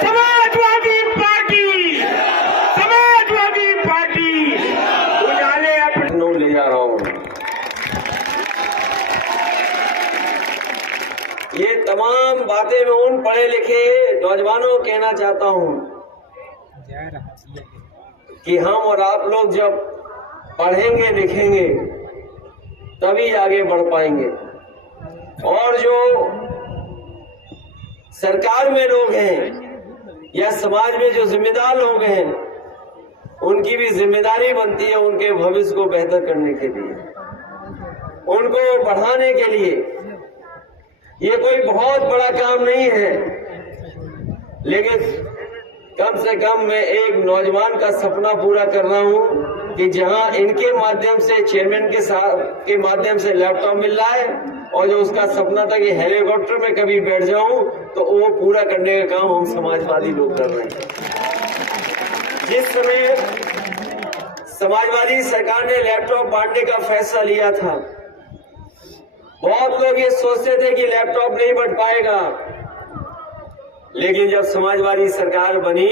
Samajwadi party उजाले अपने note ले जा रहा हूं। ये तमाम बातें मैं उन पढ़े लिखे नौजवानों को कहना चाहता हूं कि हम और आप लोग जब पढ़ेंगे लिखेंगे तभी आगे बढ़ पाएंगे। और जो सरकार में लोग हैं या समाज में जो जिम्मेदार लोग हैं उनकी भी जिम्मेदारी बनती है उनके भविष्य को बेहतर करने के लिए, उनको बढ़ाने के लिए। ये कोई बहुत बड़ा काम नहीं है, लेकिन कम से कम मैं एक नौजवान का सपना पूरा कर रहा हूं कि जहां इनके माध्यम से चेयरमैन के माध्यम से लैपटॉप मिल रहा है और जो उसका सपना था कि हेलीकॉप्टर में कभी बैठ जाऊं, तो वो पूरा करने का काम हम समाजवादी लोग कर रहे हैं। जिस समय समाजवादी सरकार ने लैपटॉप बांटने का फैसला लिया था, बहुत लोग ये सोचते थे कि लैपटॉप नहीं बंट पाएगा, लेकिन जब समाजवादी सरकार बनी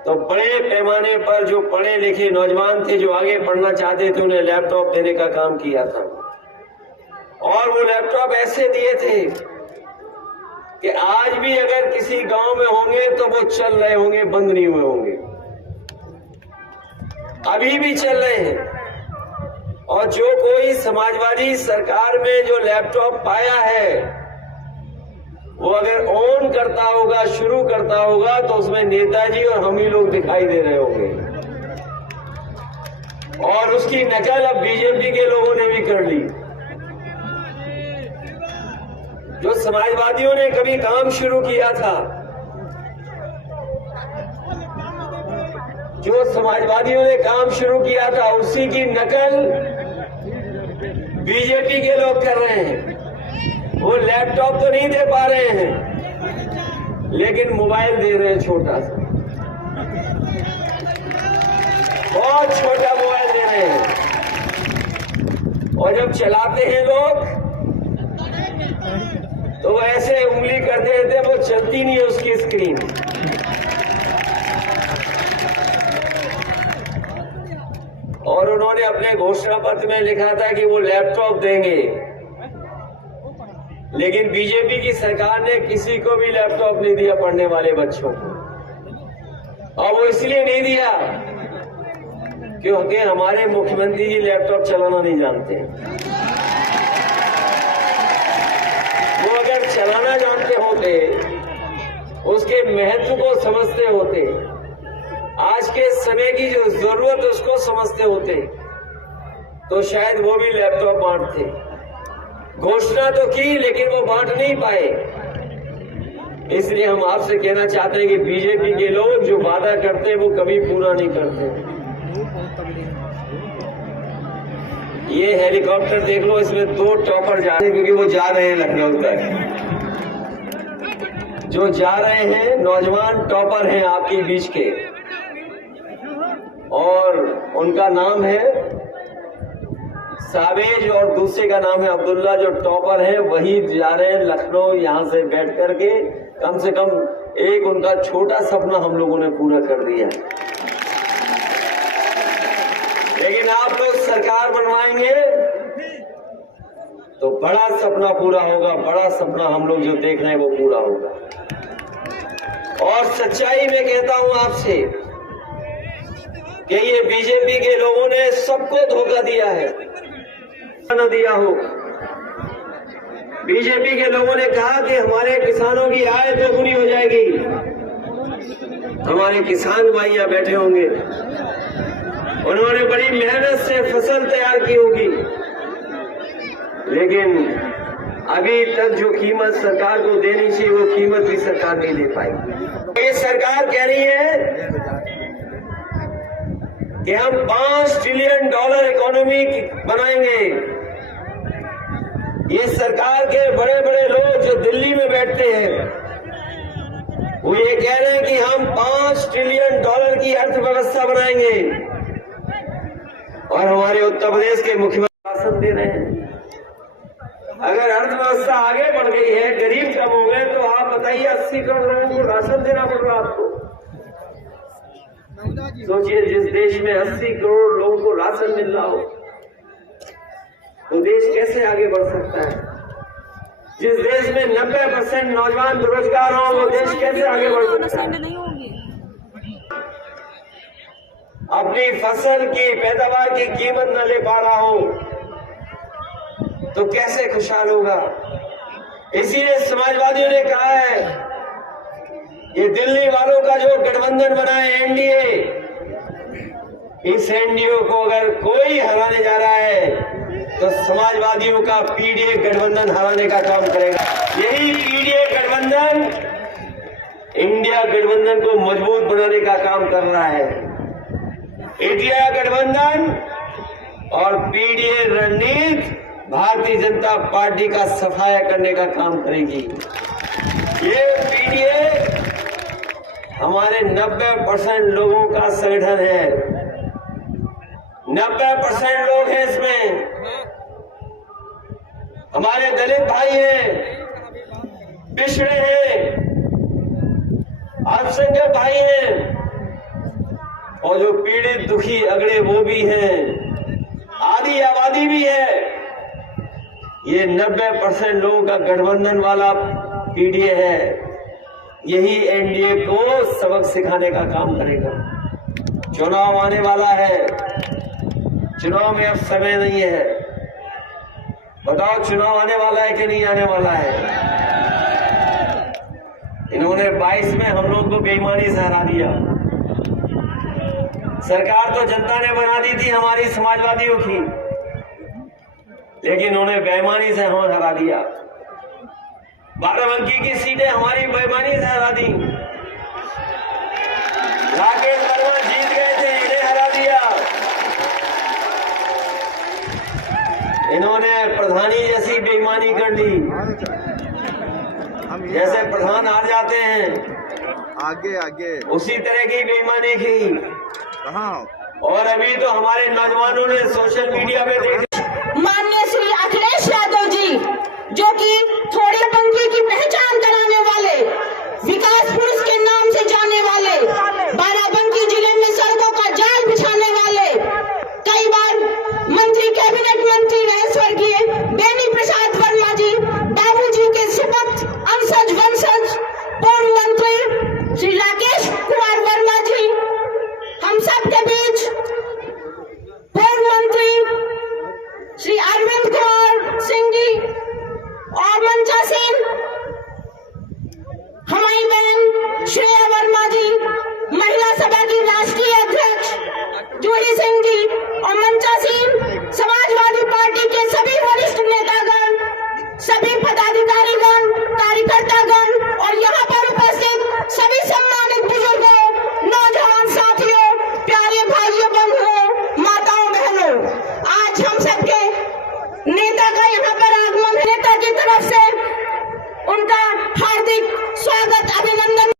तो बड़े पैमाने पर जो पढ़े लिखे नौजवान थे जो आगे पढ़ना चाहते थे उन्हें लैपटॉप देने का काम किया था। और वो लैपटॉप ऐसे दिए थे कि आज भी अगर किसी गांव में होंगे तो वो चल रहे होंगे, बंद नहीं हुए होंगे, अभी भी चल रहे हैं। और जो कोई समाजवादी सरकार में जो लैपटॉप पाया है वो अगर ऑन करता होगा, शुरू करता होगा, तो उसमें नेताजी और हम ही लोग दिखाई दे रहे होंगे। और उसकी नकल अब बीजेपी के लोगों ने भी कर ली। जो समाजवादियों ने कभी काम शुरू किया था, जो समाजवादियों ने काम शुरू किया था, उसी की नकल बीजेपी के लोग कर रहे हैं। वो लैपटॉप तो नहीं दे पा रहे हैं, लेकिन मोबाइल दे रहे हैं, छोटा सा, बहुत छोटा मोबाइल दे रहे हैं। और जब चलाते हैं लोग तो वो ऐसे उंगली करते रहते, वो चलती नहीं है उसकी स्क्रीन। और उन्होंने अपने घोषणा पत्र में लिखा था कि वो लैपटॉप देंगे, लेकिन बीजेपी की सरकार ने किसी को भी लैपटॉप नहीं दिया पढ़ने वाले बच्चों को। और वो इसलिए नहीं दिया क्योंकि हमारे मुख्यमंत्री जी लैपटॉप चलाना नहीं जानते। वो अगर चलाना जानते होते, उसके महत्व को समझते होते, आज के समय की जो जरूरत उसको समझते होते, तो शायद वो भी लैपटॉप बांटते। घोषणा तो की लेकिन वो बांट नहीं पाए। इसलिए हम आपसे कहना चाहते हैं कि बीजेपी के लोग जो वादा करते हैं वो कभी पूरा नहीं करते। ये हेलीकॉप्टर देख लो, इसमें 2 टॉपर जा रहे हैं क्योंकि वो जा रहे हैं लखनऊ तक। जो जा रहे हैं नौजवान टॉपर हैं आपके बीच के, और उनका नाम है सावेज और दूसरे का नाम है अब्दुल्ला। जो टॉपर हैं वही जा रहे हैं लखनऊ, यहां से बैठ करके। कम से कम एक उनका छोटा सपना हम लोगों ने पूरा कर दिया। लेकिन आप लोग सरकार बनवाएंगे तो बड़ा सपना पूरा होगा, बड़ा सपना हम लोग जो देख रहे हैं वो पूरा होगा। और सच्चाई में कहता हूं आपसे कि ये बीजेपी के लोगों ने सबको धोखा दिया है, न दिया हो। बीजेपी के लोगों ने कहा कि हमारे किसानों की आय दोगुनी हो जाएगी, हमारे किसान भाई यहां बैठे होंगे, उन्होंने बड़ी मेहनत से फसल तैयार की होगी, लेकिन अभी तक जो कीमत सरकार को देनी चाहिए वो कीमत भी सरकार नहीं दे पाई। ये सरकार कह रही है कि हम $5 ट्रिलियन इकोनॉमी बनाएंगे। ये सरकार के बड़े बड़े लोग जो दिल्ली में बैठते हैं वो ये कह रहे हैं कि हम $5 ट्रिलियन की अर्थव्यवस्था बनाएंगे, और हमारे उत्तर प्रदेश के मुख्यमंत्री भाषण दे रहे हैं। अगर अगर अर्थव्यवस्था आगे बढ़ गई है, गरीब कम हो गए, तो आप बताइए 80 करोड़ लोगों को राशन देना पड़ रहा आपको। सोचिए, जिस देश में 80 करोड़ लोगों को राशन मिल रहा हो तो देश कैसे आगे बढ़ सकता है। जिस देश में 90% नौजवान बेरोजगार हो, वो देश कैसे आगे बढ़ सकता है। अपनी फसल की पैदावार की कीमत न ले पा रहा हो तो कैसे खुशहाल होगा। इसीलिए समाजवादियों ने कहा है, ये दिल्ली वालों का जो गठबंधन बना है एनडीए, इस एनडीए को अगर कोई हराने जा रहा है तो समाजवादियों का पीडीए गठबंधन हराने का काम करेगा। यही पीडीए गठबंधन इंडिया गठबंधन को मजबूत बनाने का काम कर रहा है। इंडिया गठबंधन और पीडीए रणनीति भारतीय जनता पार्टी का सफाया करने का काम करेगी। ये पीडीए हमारे 90% लोगों का संगठन है। 90% लोग हैं इसमें। हमारे दलित भाई हैं, पिछड़े हैं, अल्पसंख्यक भाई हैं और जो पीड़ित दुखी अगड़े वो भी हैं, आधी आबादी भी है। ये 90% लोगों का गठबंधन वाला पीडीए है। यही एनडीए को सबक सिखाने का काम करेगा। चुनाव आने वाला है, चुनाव में अब समय नहीं है। बताओ, चुनाव आने वाला है कि नहीं आने वाला है। इन्होंने 22 में हम लोग को बेईमानी से हरा दिया। सरकार तो जनता ने बना दी थी हमारी समाजवादियों की, लेकिन उन्हें बेईमानी से हमें हरा दिया। बाराबंकी की सीटें हमारी बेईमानी से हरा दी। राकेश वर्मा जीत गए थे, इन्हें हरा दिया। इन्होंने प्रधानी जैसी बेईमानी कर ली। जैसे प्रधान हार जाते हैं, आगे आगे उसी तरह की बेईमानी की। कहाँ? और अभी तो हमारे नौजवानों ने सोशल मीडिया पे देख, माननीय श्री अखिलेश यादव जी, जो कि थोड़ी पंक्ति की पहचान कराने वाले, विकास पुरुष के नाम से जाने वाले, बाराबंकी जिले में सड़कों का जाल बिछाने वाले, कई बार मंत्री, कैबिनेट मंत्री रहे स्वर्गीय बेनी प्रसाद वर्मा जी, बाबूजी के सुपुत्र अंशज वंशज पूर्व मंत्री श्री राकेश कुमार वर्मा जी, हम सब के बीच पूर्व मंत्री श्री अरविंद कुमार सिंह जी और मंचा सिंह, हमारी बहन श्रेया वर्मा जी, महिला सभा की राष्ट्रीय अध्यक्ष जूही सिंह जी और मंचा सिंह, समाजवादी पार्टी के सभी वरिष्ठ नेतागण, सभी पदाधिकारीगण, कार्यकर्तागण और यहाँ पर उपस्थित सभी सम्मानित बुजुर्गों, नौजवान साथियों, प्यारे भाइयों, बंधुओं, माताओं, बहनों, आज हम सबके नेता का यहाँ पर आगमन, नेता की तरफ से उनका हार्दिक स्वागत, अभिनंदन।